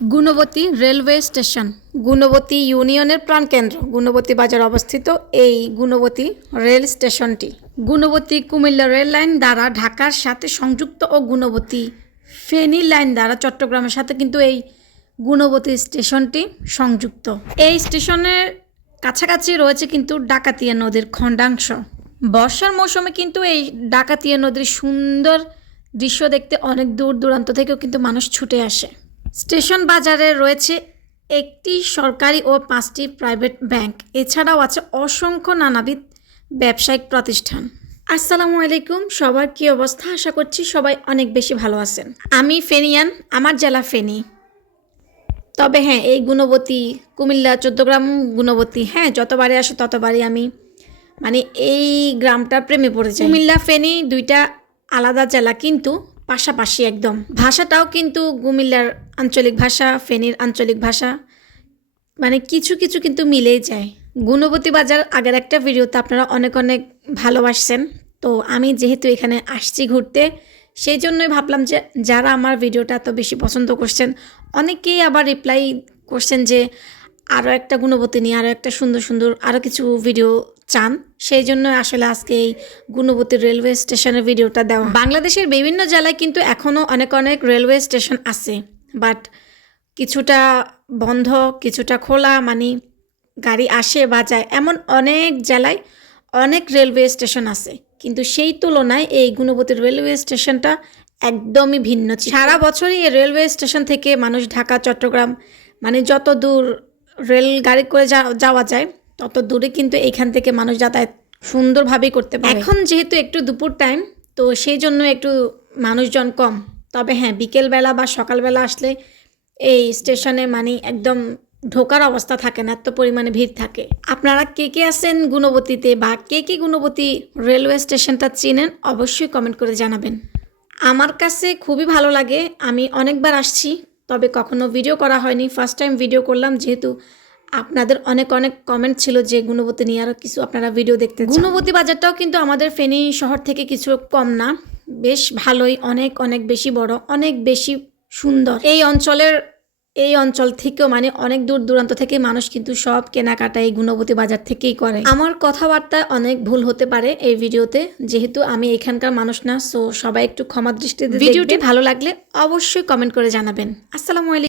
গুণবতী railway station গুণবতী ইউনিয়নের প্রাণকেন্দ্র গুণবতী বাজার অবস্থিত এই গুণবতী রেল স্টেশনটি গুণবতী কুমিল্লা রেল লাইন দ্বারা ঢাকার সাথে সংযুক্ত ও গুণবতী ফেনী লাইন দ্বারা চট্টগ্রামের সাথে কিন্তু এই গুণবতী স্টেশনটি সংযুক্ত। এই স্টেশনের কাছাকাছি রয়েছে কিন্তু ডাকাতিয়া নদীর খণ্ডাংশ। বর্ষার মৌসুমে কিন্তু এই ডাকাতিয়া নদীর সুন্দর দৃশ্য দেখতে অনেক দূর দূরান্ত থেকেও কিন্তু মানুষ ছুটে আসে। স্টেশন বাজারে রয়েছে একটি সরকারি ও 5টি প্রাইভেট ব্যাংক, এছাড়াও আছে অসংখ্য নানাবিধ ব্যবসায়িক প্রতিষ্ঠান। আসসালামু আলাইকুম, সবার কী অবস্থা? আশা করছি সবাই অনেক বেশি ভালো আছেন। আমি ফেনিয়ান, আমার জেলা ফেনী। তবে হ্যাঁ, এই গুণবতী কুমিল্লা 14 গ্রাম গুণবতী, যতবারই আসে ততবারই আমি এই গ্রামটার প্রেমে পড়ে যাই। কুমিল্লা ফেনী দুইটা আলাদা জেলা কিন্তু পাশাপাশি একদম। ভাষাটাও কিন্তু কুমিল্লার আঞ্চলিক ভাষা, ফেনীর আঞ্চলিক ভাষা কিছু কিছু কিন্তু মিলেই যায়। গুণবতী বাজার আগের একটা ভিডিওতে আপনারা অনেক অনেক ভালোবাসছেন, তো আমি যেহেতু এখানে আসছি ঘুরতে, সেই জন্যই ভাবলাম যে যারা আমার ভিডিওটা এত বেশি পছন্দ করছেন, অনেকেই আবার রিপ্লাই করছেন যে আরও একটা গুণবতী নিয়ে আরও একটা সুন্দর সুন্দর আরও কিছু ভিডিও চান। সেই জন্য আসলে আজকে এই গুণবতী রেলওয়ে স্টেশনের ভিডিওটা দেওয়া। বাংলাদেশের বিভিন্ন জেলায় কিন্তু এখনও অনেক অনেক রেলওয়ে স্টেশন আছে, বাট কিছুটা বন্ধ, কিছুটা খোলা, গাড়ি আসে বা যায়, এমন অনেক জেলায় অনেক রেলওয়ে স্টেশন আছে। কিন্তু সেই তুলনায় এই গুণবতী রেলওয়ে স্টেশনটা একদমই ভিন্ন। সারা বছরই এই রেলওয়ে স্টেশন থেকে মানুষ ঢাকা, চট্টগ্রাম যত দূর রেল গাড়ি করে যাওয়া যায় তত দূরে কিন্তু এইখান থেকে মানুষ যাতায়াত সুন্দরভাবেই করতে পারে। এখন যেহেতু একটু দুপুর টাইম, তো সেই জন্য একটু মানুষজন কম। তবে হ্যাঁ, বিকেলবেলা বা সকালবেলা আসলে এই স্টেশনে একদম ঢোকার অবস্থা থাকে না, এত পরিমাণে ভিড় থাকে। আপনারা কে কে আছেন গুণবতীতে বা কে কে গুণবতী রেলওয়ে স্টেশনটা চিনেন অবশ্যই কমেন্ট করে জানাবেন। আমার কাছে খুবই ভালো লাগে, আমি অনেকবার আসছি, তবে কখনো ভিডিও করা হয়নি। ফার্স্ট টাইম ভিডিও করলাম, যেহেতু আপনাদের অনেক অনেক কমেন্ট ছিল যে গুণবতী নিয়ে আরও কিছু আপনারা ভিডিও দেখতে। গুণবতী বাজারটাও কিন্তু আমাদের ফেনী শহর থেকে কিছু কম না, বেশ ভালোই, অনেক অনেক বেশি বড়, অনেক বেশি সুন্দর। এই অঞ্চল থেকেও অনেক দূর দূরান্ত থেকে মানুষ কিন্তু সব কেনাকাটা এই গুণবতী বাজার থেকেই করে। আমার কথাবার্তায় অনেক ভুল হতে পারে এই ভিডিওতে, যেহেতু আমি এখানকার মানুষ না, সো সবাই একটু ক্ষমা দৃষ্টিতে। ভিডিওটি ভালো লাগলে অবশ্যই কমেন্ট করে জানাবেন। আসসালামু আলাইকুম।